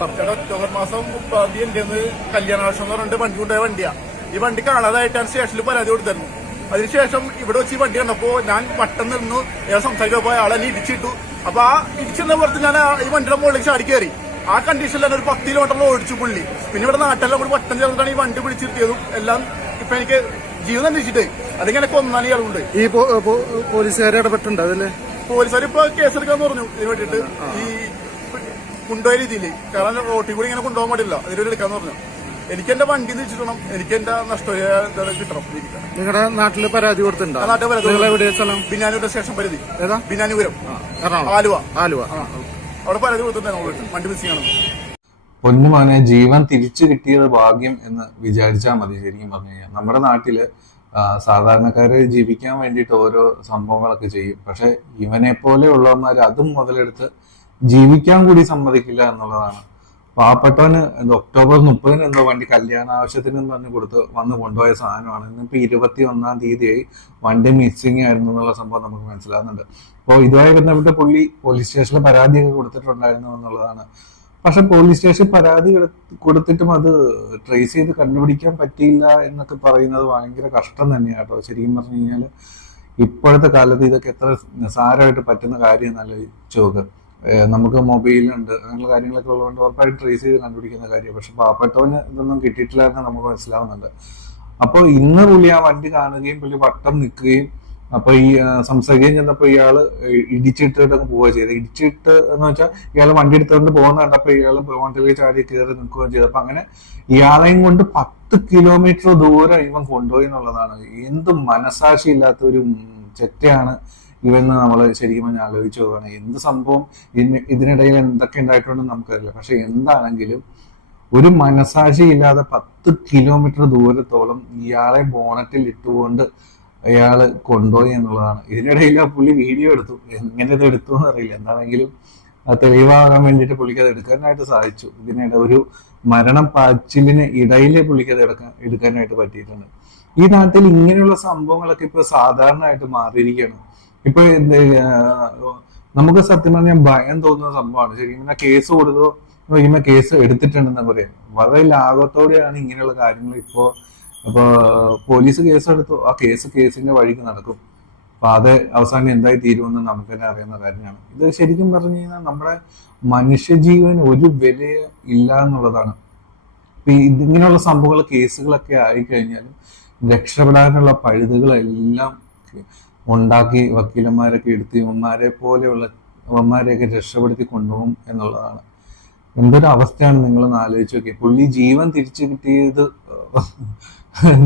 സർക്കാർ ഒക്ടോബർ മാസം മുപ്പതി എന്റെ കല്യാണാവശ്യം എന്ന് പറഞ്ഞിട്ട് വണ്ടി കൊണ്ടുപോയ വണ്ടിയാ. ഈ വണ്ടി കാണാതായിട്ടാണ് സ്റ്റേഷനിൽ പരാതി കൊടുത്തിരുന്നു. അതിനുശേഷം ഇവിടെ വെച്ച് ഈ വണ്ടി കണ്ടപ്പോ ഞാൻ വട്ടം നിന്നു ഞാൻ സംസാരിക്കാൻ പോയ ആളെ ഇടിച്ചിട്ടു. അപ്പൊ ആ ഇടിച്ചെന്ന പുറത്ത് ഞാൻ ഈ വണ്ടിയുടെ മുകളിലേക്ക് ചാടി കയറി. ആ കണ്ടീഷനിൽ തന്നെ ഒരു പത്ത് കിലോമീറ്റർ ഓടിച്ചു പുള്ളി. പിന്നെ ഇവിടെ നാട്ടിലെല്ലാം കൂടി വട്ടം ചേർന്നിട്ടാണ് ഈ വണ്ടി പിടിച്ചിരുത്തിയതും എല്ലാം ഇപ്പൊ എനിക്ക് ജീവൻ അന്വേഷിച്ചിട്ട് അതിങ്ങനെ കൊന്നാണ് ഇയാളുണ്ട് ഈ പോലീസുകാരെ ഇടപെട്ടുണ്ട് അതല്ലേ പോലീസുകാർ ഇപ്പൊ കേസെടുക്കാന്ന് പറഞ്ഞു. ഇതിന് വേണ്ടിയിട്ട് ഈ കൊണ്ടുപോയ രീതിയിൽ കാരണം റോട്ടിൽ കൂടി ഇങ്ങനെ കൊണ്ടുപോകാൻ പാടില്ല. അതിലൊരു എടുക്കാന്ന് പറഞ്ഞു. എനിക്ക് എന്റെ വണ്ടി തിരിച്ചിട്ടണം എനിക്ക് എന്റെ നഷ്ടം കിട്ടണം നിങ്ങളുടെ നാട്ടിൽ പരാതി കൊടുത്തിട്ടുണ്ടോ? ആ നാട്ടിൽ പരാതി സ്ഥലം? ബിനാനൂരം സ്റ്റേഷൻ പരിധി. ഏതാ? ബിനാനുപുരം. എറണാകുളം. ആലുവ. ആലുവ. അവിടെ പരാതി കൊടുത്തിട്ടുണ്ടായിരുന്നു വണ്ടി മിസ്സിംഗ് ആണെന്ന് പൊന്നുമോനെ ജീവൻ തിരിച്ചു കിട്ടിയത് ഭാഗ്യം എന്ന് വിചാരിച്ചാൽ മതി ശരിക്കും പറഞ്ഞു കഴിഞ്ഞാൽ നമ്മുടെ നാട്ടിൽ സാധാരണക്കാരെ സാധാരണക്കാര് ജീവിക്കാൻ വേണ്ടിയിട്ട് ഓരോ സംഭവങ്ങളൊക്കെ ചെയ്യും. പക്ഷെ ഇവനെ പോലെയുള്ളവന്മാർ അതും മുതലെടുത്ത് ജീവിക്കാൻ കൂടി സമ്മതിക്കില്ല എന്നുള്ളതാണ്. പാവപ്പെട്ടവന് ഒക്ടോബർ മുപ്പതിന് എന്തോ വണ്ടി കല്യാണ ആവശ്യത്തിന് പറഞ്ഞ് കൊടുത്ത് വന്ന് കൊണ്ടുപോയ സാധനമാണ്. ഇന്നിപ്പോ ഇരുപത്തി ഒന്നാം തീയതിയായി വണ്ടി മിസ്സിംഗ് ആയിരുന്നു എന്നുള്ള സംഭവം നമുക്ക് മനസ്സിലാകുന്നുണ്ട്. അപ്പോൾ ഇതുമായി ബന്ധപ്പെട്ട് പുള്ളി പോലീസ് സ്റ്റേഷനിൽ പരാതിയൊക്കെ കൊടുത്തിട്ടുണ്ടായിരുന്നു എന്നുള്ളതാണ്. പക്ഷെ പോലീസ് സ്റ്റേഷൻ പരാതി കൊടുത്തിട്ടും അത് ട്രേസ് ചെയ്ത് കണ്ടുപിടിക്കാൻ പറ്റിയില്ല എന്നൊക്കെ പറയുന്നത് ഭയങ്കര കഷ്ടം തന്നെയാണ് കേട്ടോ. ശരിക്കും പറഞ്ഞു കഴിഞ്ഞാൽ ഇപ്പോഴത്തെ കാലത്ത് ഇതൊക്കെ എത്ര നിസാരമായിട്ട് പറ്റുന്ന കാര്യം എന്നല്ല ചോക്ക്. നമുക്ക് മൊബൈലുണ്ട് അങ്ങനെയുള്ള കാര്യങ്ങളൊക്കെ ഉള്ളതുകൊണ്ട് ഉറപ്പായിട്ട് ട്രേസ് ചെയ്ത് കണ്ടുപിടിക്കുന്ന കാര്യം പക്ഷെ പാവപ്പെട്ടവന് ഇതൊന്നും കിട്ടിയിട്ടില്ല എന്ന് നമുക്ക് മനസ്സിലാവുന്നുണ്ട്. അപ്പോൾ ഇന്ന് പുള്ളി ആ വണ്ടി കാണുകയും പുള്ളി വട്ടം നിൽക്കുകയും അപ്പൊ ഈ സംസാരിക്കുകയും ചെന്നപ്പോ ഇയാൾ ഇടിച്ചിട്ടിട്ട് അങ്ങ് പോവുക ചെയ്തത് ഇടിച്ചിട്ട് എന്ന് വെച്ചാൽ ഇയാൾ വണ്ടി എടുത്തുകൊണ്ട് പോകുന്ന കണ്ടപ്പോ ഇയാൾ പ്രവണ്ടിലേക്ക് ചാടി കയറി നിൽക്കുകയും ചെയ്തു. അപ്പൊ അങ്ങനെ ഇയാളെയും കൊണ്ട് പത്ത് കിലോമീറ്റർ ദൂരം ഇവൻ കൊണ്ടുപോയി എന്നുള്ളതാണ്. എന്ത് മനസാക്ഷി ഇല്ലാത്ത ഒരു ചെറ്റയാണ് ഇവന്ന് നമ്മൾ ശരിക്കും പറഞ്ഞാൽ ആലോചിച്ച് പോവുകയാണ്. എന്ത് സംഭവം? ഇതിന് ഇതിനിടയിൽ എന്തൊക്കെ ഉണ്ടായിട്ടുണ്ടെന്ന് നമുക്കറിയില്ല. പക്ഷെ എന്താണെങ്കിലും ഒരു മനസാക്ഷി ഇല്ലാതെ പത്ത് കിലോമീറ്റർ ദൂരത്തോളം ഇയാളെ ബോണറ്റിൽ ഇട്ടുകൊണ്ട് അയാൾ കൊണ്ടുപോയി എന്നുള്ളതാണ്. ഇതിനിടയിൽ ആ പുള്ളി വീഡിയോ എടുത്തു. എങ്ങനെ ഇത് എടുത്തു എന്ന് അറിയില്ല. എന്താണെങ്കിലും തെളിവാകാൻ വേണ്ടിയിട്ട് പുള്ളിക്ക് അത് എടുക്കാനായിട്ട് സാധിച്ചു. ഇതിനിടെ ഒരു മരണം പാച്ചിലിന് ഇടയിലെ പുള്ളിക്ക് അത് എടുക്കാൻ എടുക്കാനായിട്ട് പറ്റിയിട്ടുണ്ട്. ഈ നാട്ടിൽ ഇങ്ങനെയുള്ള സംഭവങ്ങളൊക്കെ ഇപ്പൊ സാധാരണയായിട്ട് മാറിയിരിക്കുകയാണ്. ഇപ്പൊ നമുക്ക് സത്യം പറഞ്ഞാൽ ഭയം തോന്നുന്ന സംഭവമാണ്. ശരിക്കും ഇങ്ങനെ കേസ് കൊടുത്തു കഴിയുമ്പോൾ കേസ് എടുത്തിട്ടുണ്ടെന്ന് പറയാം. വളരെ ലാഭത്തോടെയാണ് ഇങ്ങനെയുള്ള കാര്യങ്ങൾ ഇപ്പോ അപ്പൊ പോലീസ് കേസ് എടുത്തു ആ കേസ് കേസിന്റെ വഴിക്ക് നടക്കും. അപ്പൊ അത് അവസാനം എന്തായി തീരുമെന്ന് നമുക്ക് തന്നെ അറിയുന്ന കാര്യമാണ്. ഇത് ശരിക്കും പറഞ്ഞു കഴിഞ്ഞാൽ നമ്മുടെ മനുഷ്യജീവൻ ഒരു വില ഇല്ല എന്നുള്ളതാണ്. ഇതിങ്ങനെയുള്ള സംഭവങ്ങൾ കേസുകളൊക്കെ ആയിക്കഴിഞ്ഞാലും രക്ഷപ്പെടാനുള്ള പഴുതുകളെല്ലാം ഉണ്ടാക്കി വക്കീലന്മാരൊക്കെ എടുത്ത് ഇവന്മാരെ പോലെയുള്ള ഇവന്മാരെയൊക്കെ രക്ഷപ്പെടുത്തി കൊണ്ടുപോകും എന്നുള്ളതാണ്. എന്തൊരു അവസ്ഥയാണ് നിങ്ങളൊന്ന് ആലോചിച്ച് നോക്കിയത് പുള്ളി ജീവൻ തിരിച്ചു കിട്ടിയത്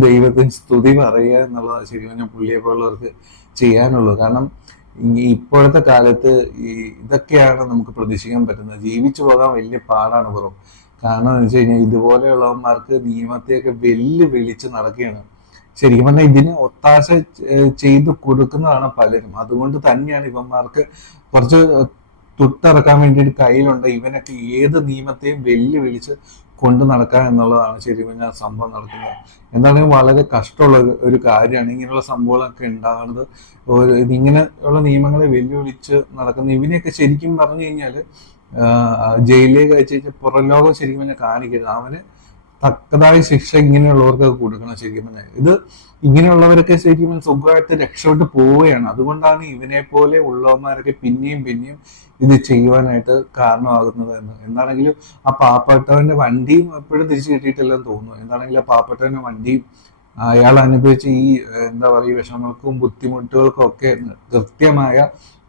ദൈവത്തിന് സ്തുതി പറയുക എന്നുള്ളതാണ് ശരി പറഞ്ഞാൽ പുള്ളിയെ പോലുള്ളവർക്ക് ചെയ്യാനുള്ളൂ. കാരണം ഇപ്പോഴത്തെ കാലത്ത് ഈ ഇതൊക്കെയാണ് നമുക്ക് പ്രതീക്ഷിക്കാൻ പറ്റുന്നത്. ജീവിച്ചു പോകാൻ വലിയ പാടാണ് പുറം കാരണം എന്ന് വെച്ച് കഴിഞ്ഞാൽ ഇതുപോലെയുള്ളവന്മാർക്ക് നിയമത്തെയൊക്കെ വെല്ലുവിളിച്ച് നടക്കുകയാണ്. ശരിക്കും പറഞ്ഞാൽ ഇതിന് ഒത്താശ ചെയ്തു കൊടുക്കുന്നതാണ് പലരും. അതുകൊണ്ട് തന്നെയാണ് ഇവന്മാർക്ക് കുറച്ച് തുട്ടിറക്കാൻ വേണ്ടിയിട്ട് കയ്യിലുണ്ട്. ഇവനൊക്കെ ഏത് നിയമത്തെയും വെല്ലുവിളിച്ച് കൊണ്ടു നടക്കുക എന്നുള്ളതാണ് ശരിക്കും പറഞ്ഞാൽ സംഭവം നടക്കുന്നത്. എന്താണെങ്കിലും വളരെ കഷ്ടമുള്ള ഒരു- കാര്യമാണ്. ഇങ്ങനെയുള്ള സംഭവങ്ങളൊക്കെ ഉണ്ടാകുന്നത്. ഇങ്ങനെയുള്ള നിയമങ്ങളെ വെല്ലുവിളിച്ച് നടക്കുന്ന ഇവനെയൊക്കെ ശരിക്കും പറഞ്ഞു കഴിഞ്ഞാൽ ജയിലിലേക്ക് അയച്ചു കഴിഞ്ഞാൽ പുറം ലോകം ശരിക്കും പറഞ്ഞാൽ കാണിക്കരുത്. അവന് തക്കതായ ശിക്ഷ ഇങ്ങനെയുള്ളവർക്ക് കൊടുക്കണം ശരിക്കും പറഞ്ഞാൽ ഇത് ഇങ്ങനെയുള്ളവരൊക്കെ ശരിക്കും സുഖമായിട്ട് രക്ഷപ്പെട്ട് പോവുകയാണ്. അതുകൊണ്ടാണ് ഇവനെ പോലെ ഉള്ളവന്മാരൊക്കെ പിന്നെയും പിന്നെയും ഇത് ചെയ്യുവാനായിട്ട് കാരണമാകുന്നത് എന്ന്. എന്താണെങ്കിലും ആ പാവപ്പെട്ടവന്റെ വണ്ടിയും എപ്പോഴും തിരിച്ചു കിട്ടിയിട്ടില്ലെന്ന് തോന്നുന്നു. എന്താണെങ്കിലും ആ പാവപ്പെട്ടവന്റെ വണ്ടിയും അയാൾ അനുഭവിച്ച ഈ എന്താ പറയുക വിഷമങ്ങൾക്കും ബുദ്ധിമുട്ടുകൾക്കും ഒക്കെ കൃത്യമായ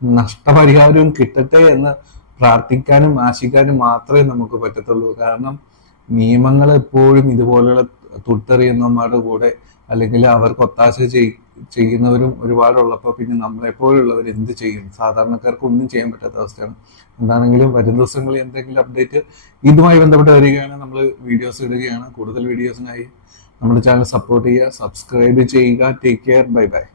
നഷ്ടപരിഹാരവും കിട്ടട്ടെ എന്ന് പ്രാർത്ഥിക്കാനും ആശിക്കാനും മാത്രമേ നമുക്ക് പറ്റത്തുള്ളൂ. കാരണം നിയമങ്ങൾ എപ്പോഴും ഇതുപോലെയുള്ള തുട്ടെറിയുന്നവന്മാരുടെ കൂടെ അല്ലെങ്കിൽ അവർക്ക് ഒത്താശ ചെയ് ചെയ്യുന്നവരും ഒരുപാടുള്ളപ്പോൾ പിന്നെ നമ്മളെപ്പോലുള്ളവർ എന്ത് ചെയ്യും? സാധാരണക്കാർക്ക് ഒന്നും ചെയ്യാൻ പറ്റാത്ത അവസ്ഥയാണ്. എന്താണെങ്കിലും വരും ദിവസങ്ങളിൽ എന്തെങ്കിലും അപ്ഡേറ്റ് ഇതുമായി ബന്ധപ്പെട്ട് വരികയാണ്. നമ്മൾ വീഡിയോസ് ഇടുകയാണ്. കൂടുതൽ വീഡിയോസിനായി നമ്മുടെ ചാനൽ സപ്പോർട്ട് ചെയ്യുക സബ്സ്ക്രൈബ് ചെയ്യുക. Take care. Bye bye.